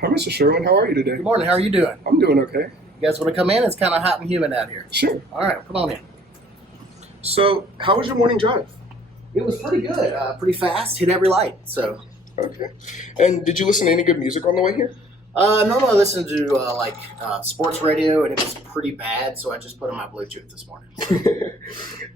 Hi, Mr. Sherwin. How are you today? Good morning. How are you doing? I'm doing okay. You guys want to come in? It's kind of hot and humid out here. Sure. All right, come on in. So, how was your morning drive? It was pretty good. Pretty fast. Hit every light. So, Okay. And did you listen to any good music on the way here? normally I listen to sports radio, and it was pretty bad, so I just put on my Bluetooth this morning.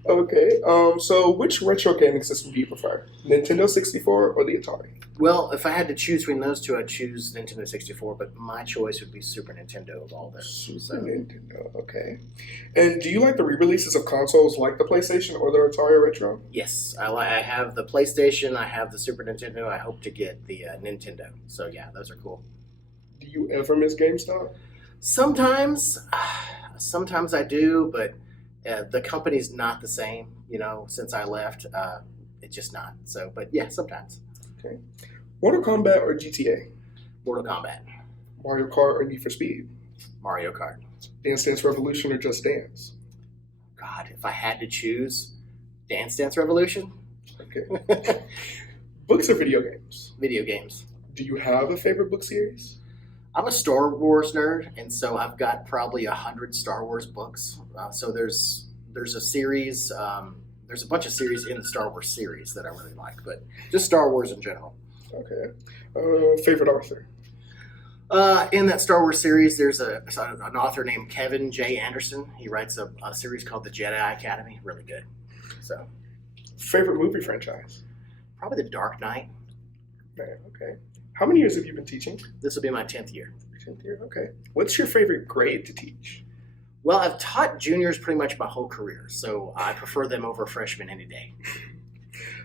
Okay. So which retro gaming system do you prefer? Nintendo 64 or the Atari? Well, if I had to choose between those two, I'd choose Nintendo 64, but my choice would be Super Nintendo of all those. Super Nintendo. Okay. And do you like the re-releases of consoles like the PlayStation or the Atari Retro? Yes, I have the PlayStation, I have the Super Nintendo, I hope to get the Nintendo. So yeah, those are cool. Do you ever miss GameStop? Sometimes I do, but the company's not the same. Since I left, it's just not. So, but yeah, sometimes. Okay. Mortal Kombat or GTA? Mortal Kombat, Mario Kart or Need for Speed? Mario Kart. Dance Dance Revolution or Just Dance? God, if I had to choose, Dance Dance Revolution. Okay. Books or video games? Video games. Do you have a favorite book series? I'm a Star Wars nerd, and so I've got probably 100 Star Wars books. So there's a series. There's a bunch of series in the Star Wars series that I really like, but just Star Wars in general. Okay. Favorite author? In that Star Wars series, there's an author named Kevin J. Anderson. He writes a series called The Jedi Academy. Really good. So Favorite movie franchise? probably The Dark Knight. Man, okay. How many years have you been teaching? This will be my 10th year. 10th year, okay. What's your favorite grade to teach? Well, I've taught juniors pretty much my whole career, so I prefer them over freshmen any day.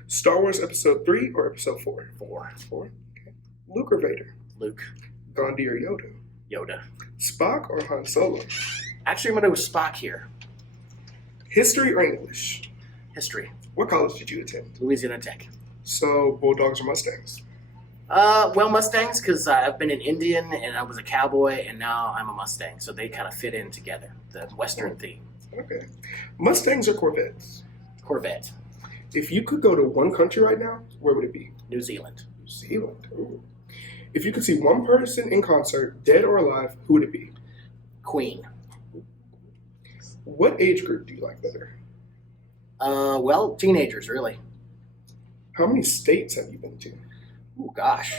Star Wars Episode 3 or Episode 4? 4. 4, okay. Luke or Vader? Luke. Gandhi or Yoda? Yoda. Spock or Han Solo? Actually, I'm going to go with Spock here. History or English? History. What college did you attend? Louisiana Tech. So, Bulldogs or Mustangs? Well, Mustangs, because I've been an Indian and I was a cowboy, and now I'm a Mustang, so they kind of fit in together, the Western theme. Okay. Mustangs or Corvettes? Corvette. If you could go to one country right now, where would it be? New Zealand. New Zealand. Ooh. If you could see one person in concert, dead or alive, who would it be? Queen. What age group do you like better? Well, teenagers, really. How many states have you been to? Oh, gosh.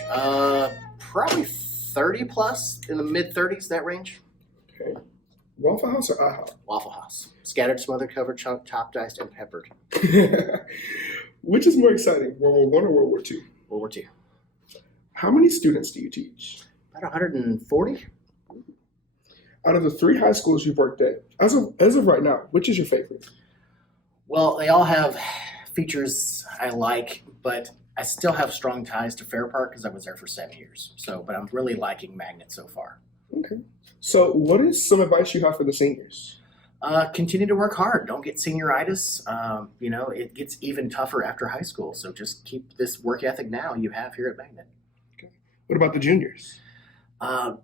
Probably 30 plus, in the mid-30s, that range. Okay. Waffle House or IHOP? Waffle House. Scattered, smothered, covered, chunked, top diced, and peppered. Which is more exciting, World War I or World War II? World War II. How many students do you teach? About 140. Out of the 3 high schools you've worked at, as of right now, which is your favorite? Well, they all have features I like, but I still have strong ties to Fair Park because I was there for 7 years. But I'm really liking Magnet so far. Okay. So what is some advice you have for the seniors? Continue to work hard. Don't get senioritis. It gets even tougher after high school. So just keep this work ethic now you have here at Magnet. Okay. What about the juniors?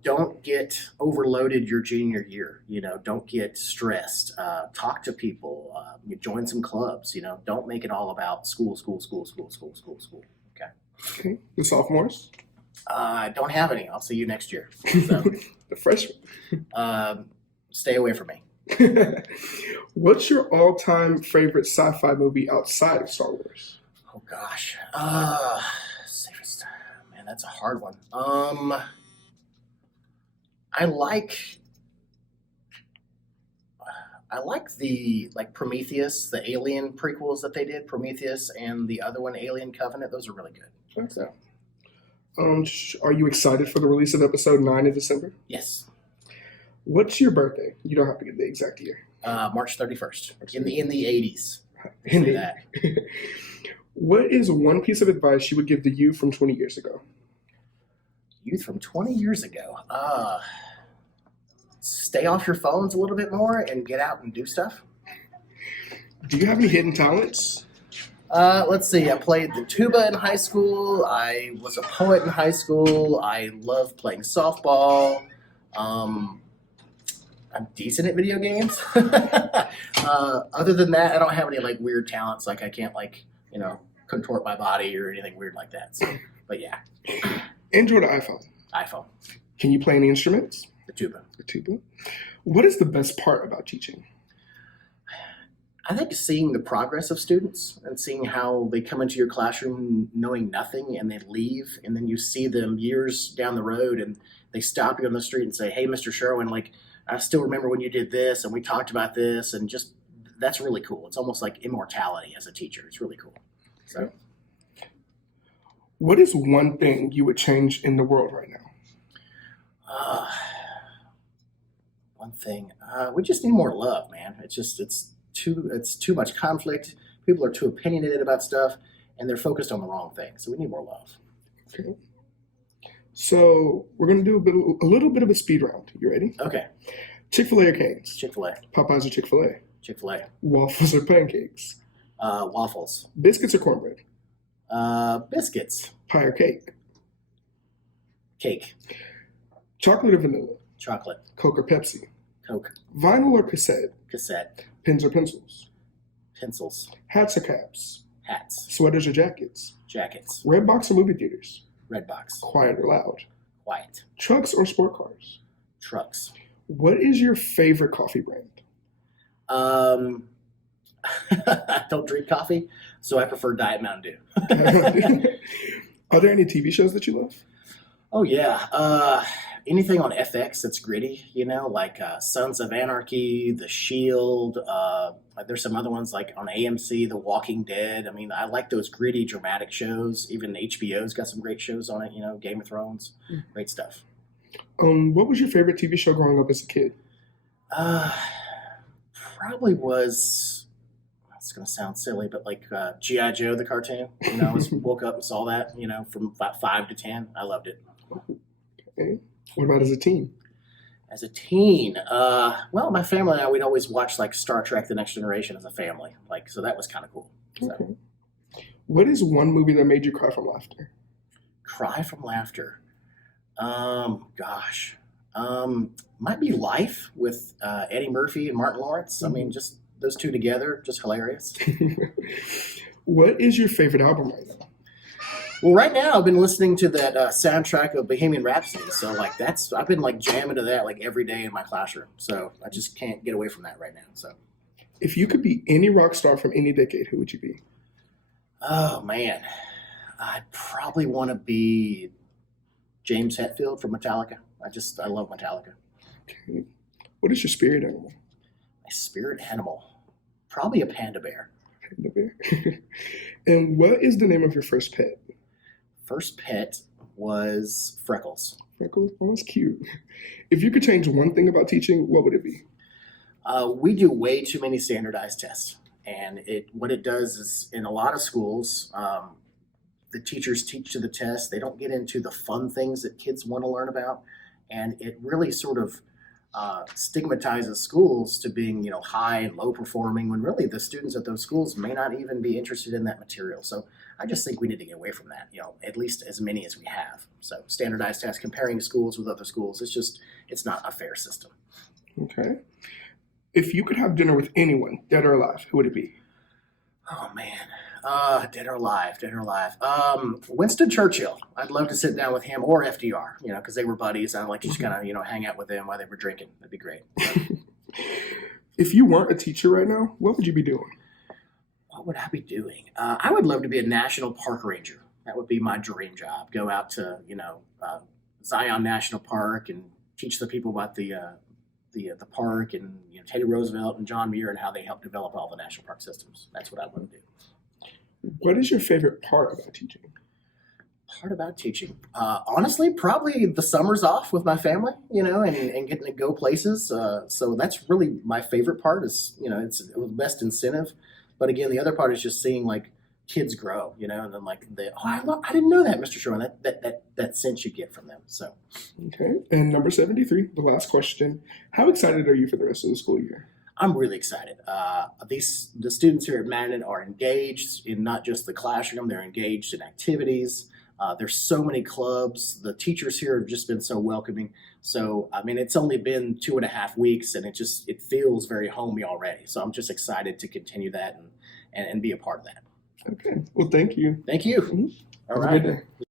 Don't get overloaded your junior year. Don't get stressed. Talk to people. Join some clubs. Don't make it all about school. Okay. Okay. The sophomores? I don't have any. I'll see you next year. So, The freshmen? stay away from me. What's your all-time favorite sci-fi movie outside of Star Wars? Oh gosh. Safest. Man, that's a hard one. I like the Prometheus, the Alien prequels that they did, Prometheus and the other one, Alien Covenant. Those are really good. Okay. So, are you excited for the release of episode 9 in December? Yes. What's your birthday? You don't have to get the exact year. March 31st. In the 80s. In Say the- that. What is one piece of advice you would give the you from 20 years ago? Youth from 20 years ago. Stay off your phones a little bit more and get out and do stuff. Do you have any hidden talents? Let's see. I played the tuba in high school. I was a poet in high school. I love playing softball. I'm decent at video games. Other than that, I don't have any weird talents. I can't contort my body or anything weird like that. So, but yeah. Android or iPhone? iPhone. Can you play any instruments? The tuba. The tuba. What is the best part about teaching? I think seeing the progress of students and seeing how they come into your classroom knowing nothing and they leave, and then you see them years down the road and they stop you on the street and say, "Hey, Mr. Sherwin, like I still remember when you did this and we talked about this," and just that's really cool. It's almost like immortality as a teacher. It's really cool. So, what is one thing you would change in the world right now? One thing we just need more love, man. It's too much conflict. People are too opinionated about stuff, and they're focused on the wrong thing. So we need more love. Okay. So we're gonna do a little bit of a speed round. You ready? Okay. Chick-fil-A or Cane's? Chick-fil-A. Popeyes or Chick-fil-A? Chick-fil-A. Waffles or pancakes? Waffles. Biscuits or cornbread? Biscuits. Pie or cake? Cake. Chocolate or vanilla? Chocolate. Coke or Pepsi? Coke. Vinyl or cassette? Cassette. Pens or pencils? Pencils. Hats or caps? Hats. Sweaters or jackets? Jackets. Red box or movie theaters? Red box. Quiet or loud? White. Trucks or sport cars? Trucks. What is your favorite coffee brand? I don't drink coffee, so I prefer Diet Mountain Dew. Are there any TV shows that you love? Oh yeah, anything on FX that's gritty, like Sons of Anarchy, The Shield. There's some other ones like on AMC, The Walking Dead. I mean, I like those gritty, dramatic shows. Even HBO's got some great shows on it. Game of Thrones, great stuff. What was your favorite TV show growing up as a kid? Probably was. It's gonna sound silly, but like G.I. Joe, the cartoon. I woke up and saw that. From about 5 to 10, I loved it. Okay. What about as a teen? As a teen, well, my family and I, we'd always watch like Star Trek: The Next Generation as a family, so that was kind of cool. So. Okay. What is one movie that made you cry from laughter? Cry from laughter. Gosh, might be Life with Eddie Murphy and Martin Lawrence. I mean, just those two together, just hilarious. What is your favorite album right now? Well, right now I've been listening to that soundtrack of Bohemian Rhapsody. So I've been jamming to that every day in my classroom. So I just can't get away from that right now. So if you could be any rock star from any decade, who would you be? Oh man, I'd probably want to be James Hetfield from Metallica. I love Metallica. Okay. What is your spirit animal? My spirit animal, probably a panda bear. Panda bear. And what is the name of your first pet? First pet was Freckles. Freckles? Oh, that's cute. If you could change one thing about teaching, what would it be? We do way too many standardized tests. And what it does is, in a lot of schools, the teachers teach to the test. They don't get into the fun things that kids want to learn about. And it really sort of stigmatizes schools to being, high and low performing, when really the students at those schools may not even be interested in that material. So I just think we need to get away from that, at least as many as we have. So standardized tests, comparing schools with other schools, it's not a fair system. Okay. If you could have dinner with anyone, dead or alive, who would it be? Oh man, dead or alive. Winston Churchill. I'd love to sit down with him, or FDR, because they were buddies. I'd like to just kind of, hang out with them while they were drinking. That'd be great. If you weren't a teacher right now, what would you be doing? What would I be doing? I would love to be a national park ranger. That would be my dream job. Go out to, Zion National Park and teach the people about the park and Teddy Roosevelt and John Muir and how they helped develop all the national park systems. That's what I want to do. What is your favorite part about teaching? Part about teaching? Honestly, probably the summers off with my family, and getting to go places. So that's really my favorite part is, it's the best incentive. But again, the other part is just seeing kids grow, and then I didn't know that, Mr. Sherwin, that sense you get from them. So. Okay. And number 73, the last question. How excited are you for the rest of the school year? I'm really excited. The students here at Magnet are engaged in not just the classroom, they're engaged in activities. There's so many clubs. The teachers here have just been so welcoming. So, it's only been 2.5 weeks and it feels very homey already. So I'm just excited to continue that and be a part of that. Okay. Well, thank you. Thank you. Mm-hmm. All Have right. a good day.